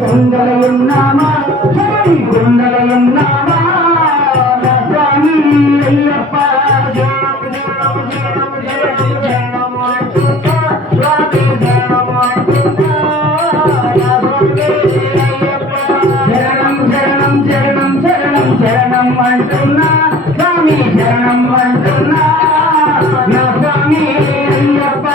కొండలయున్నామా కొండలయున్నామా స్వామి అయ్యప్ప శరణం శరణం శరణం శరణం శరణం అంటున్నా స్వామి శరణం అంటున్నా నా స్వామి అయ్యప్ప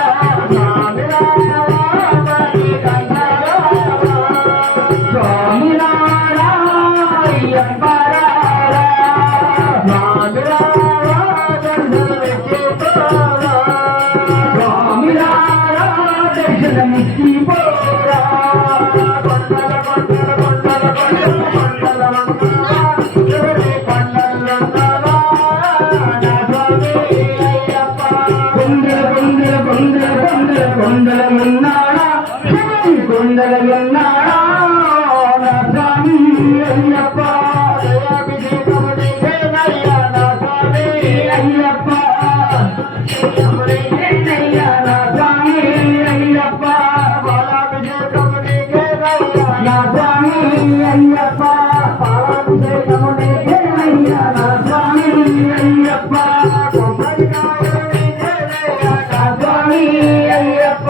కొండలయున్నాడా కొండలయున్నాడా నా స్వామి అయ్యప్ప నా స్వామి అయ్యప్ప నా స్వామి అయ్యప్ప నా స్వామి అయ్యప్ప నా స్వామి అయ్యప్ప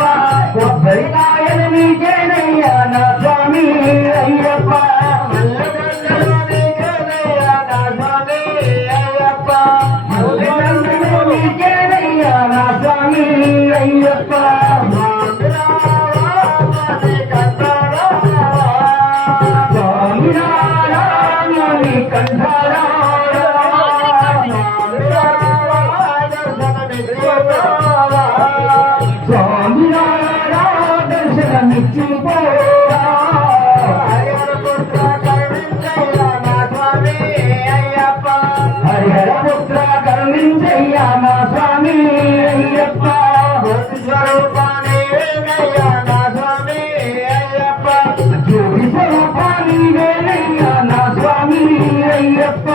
కొబ్బరికాయలు నీకేనయ్యా నా స్వామి అయ్యప్ప నీకేనయ్యా నా స్వామి అయ్యప్ప స్వామి నారాయణి కంఠారా స్వామి దర్శనమిచ్చిపోరా హరిహర పుత్ర కరుణించయ్యా నా స్వామి అయ్యప్ప స్వరూపాన్ని నా స్వామి అయ్యప్ప జ్యోతి స్వరూపాన్ని వేనయ్యా నా స్వామి అయ్యప్ప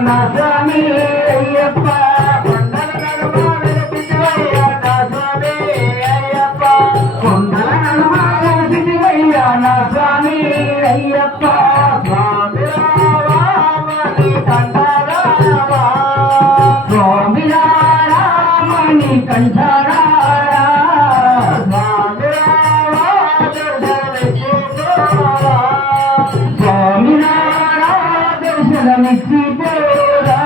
నా స్వామి అయ్యప్ప కొండల నడుమయ్యా నా స్వామి అయ్యప్ప స్వామి రామని కంఠరా స్వామి దర్శనమిచ్చిపోరా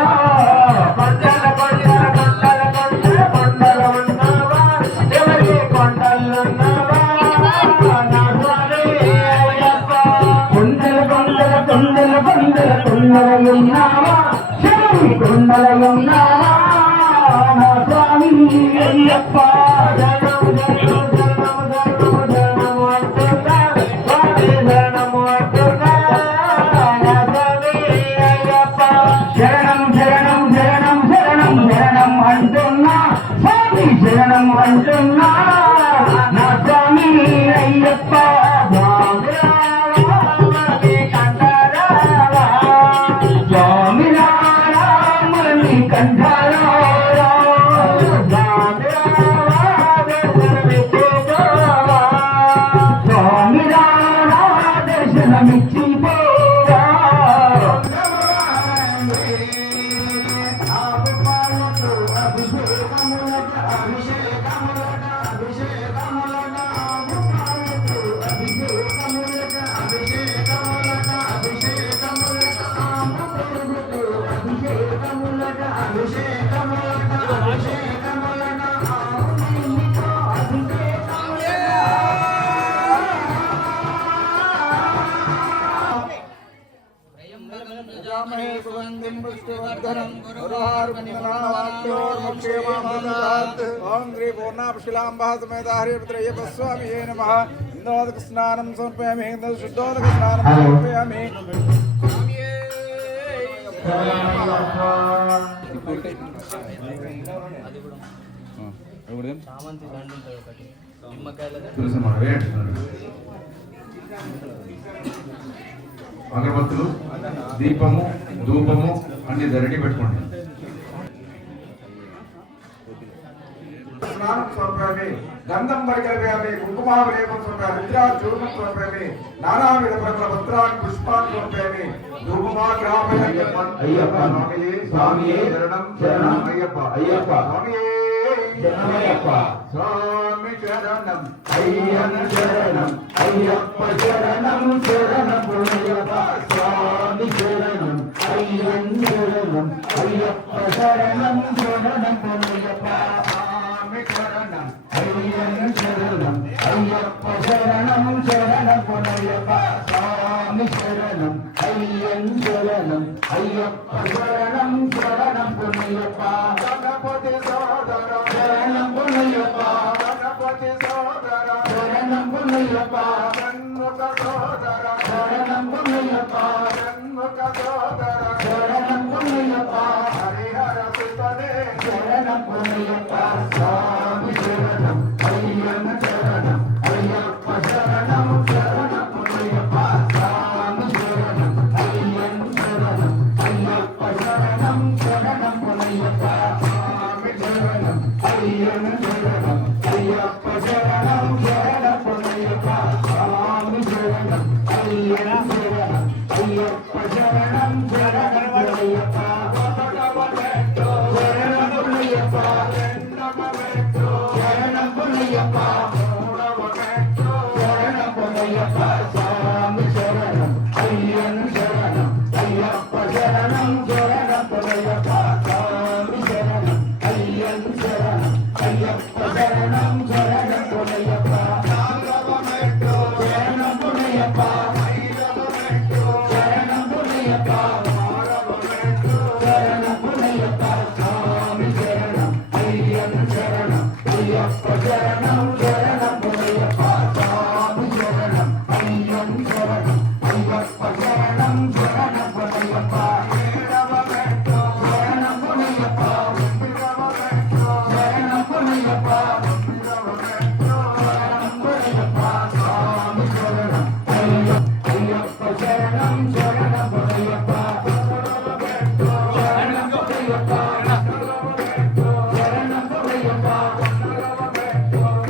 కొండలయున్నావా కొండలయున్నావా నా స్వామి అయ్యప్ప శరణం శరణం శరణం శరణం శరణం అంటున్నా స్వామి శరణం అంటున్నా నా స్వామి అయ్యప్ప స్వామి నారాయణ కంఠాలో స్వామి దర్శనమిచ్చి పోరా ओम श्री पूर्णाभिलांबा समेत हरिपुत्रय्यप्प स्वामी नमः इंदोदक स्नानं समर्पयामि शुद्धोदक स्नानं समर्पयामि అగరబత్తులు దీపము ధూపము అన్ని రెడీ పెట్టుకోండి. స్నానం సమర్పయామి గంధం పరికల్పయామి కుంకుమాభిషేకం సమర్పయామి రుద్రాచూర్ణం సమర్పయామి నానావిధ ప్రకల వస్త్రాన్ని పుష్పాన్ని సమర్పయామి ధూపమాగ్రామయ అయ్యప్ప స్వామియే శరణం శరణం అయ్యప్ప అయ్యప్ప స్వామియే శరణమయ్యప్ప స్వామి శరణం అయ్యన్న శరణం అయ్యప్ప శరణం శరణమయ్యప్ప స్వామి శరణం అయ్యన్న శరణం అయ్యప్ప శరణం శరణమయ్యప్ప స్వామి శరణం అయ్యన్న శరణం అయ్యప్ప శరణం శరణమయ్యప్ప స్వామి శరణం అయ్యన్న శరణం అయ్యప్ప శరణం శరణమయ్యప్ప గణపతి సోదర శరణమయ్యప్ప గణపతి సోదర శరణమయ్యప్ప షణ్ముఖ సోదర శరణమయ్యప్ప షణ్ముఖ సోదర శరణమయ్యప్ప హరిహర సుతనే శరణమయ్యప్ప స్వామి శరణం అయ్యన్న శరణం అయ్యప్ప శరణం శరణమయ్యప్ప స్వామి శరణం అయ్యన్న శరణం అయ్యప్ప శరణం శరణమయ్యప్ప స్వామి శరణం అయ్యన్న శరణం అయ్యప్ప శరణం శరణమయ్యప్ప స్వామి శరణం అయ్యన్న శరణం అయ్యప్ప శరణం శరణమయ్యప్ప శరణమయ్యప్ప శరణమయ్యప్ప శరణమయ్యప్ప స్వామి శరణం అయ్యన్న శరణం అయ్యప్ప శరణం శరణమయ్యప్ప స్వామి శరణం అయ్యన్న శరణం అయ్యప్ప శరణం శరణమయ్యప్ప శరణమయ్యప్ప శరణమయ్యప్ప శరణమయ్యప్ప స్వామి శరణం అయ్యన్న శరణం అయ్యప్ప శరణం శరణమయ్యప్ప స్వామి శరణం అయ్యన్న శరణం అయ్యప్ప శరణం శరణమయ్యప్ప శరణమయ్యప్ప శరణమయ్యప్ప శరణమయ్యప్ప స్వామి శరణం అయ్యప్ప శరణం శరణమయ్యప్ప శరణమయ్యప్ప శరణమయ్యప్ప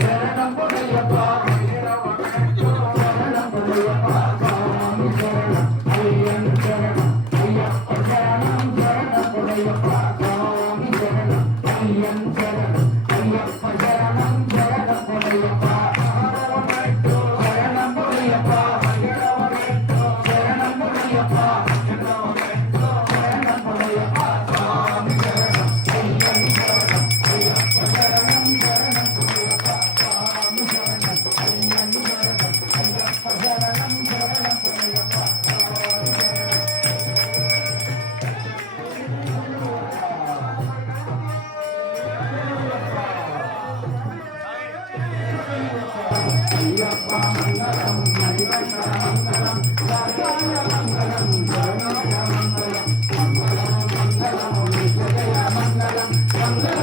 శరణమయ్యప్ప శరణమయ్యప్ప స్వామి శరణం అయ్యన్న శరణం అయ్యప్ప శరణం శరణమయ్యప్ప స్వామి శరణం అయ్యన్న శరణం అయ్యప్ప శరణం శరణమయ్యప్ప శరణమయ్యప్ప శరణమయ్యప్ప శరణమయ్యప్ప స్వామి శరణం అయ్యన్న శరణం అయ్యప్ప శరణం శరణమయ్యప్ప స్వామి శరణం అయ్యన్న శరణం అయ్యప్ప శరణం శరణమయ్యప్ప అయ్యప్ప మంగళం హరివంగళ మంగళం జయ మంగళం జయ మంగళం మంగళం మంగళం విజయ మంగళం మంగళం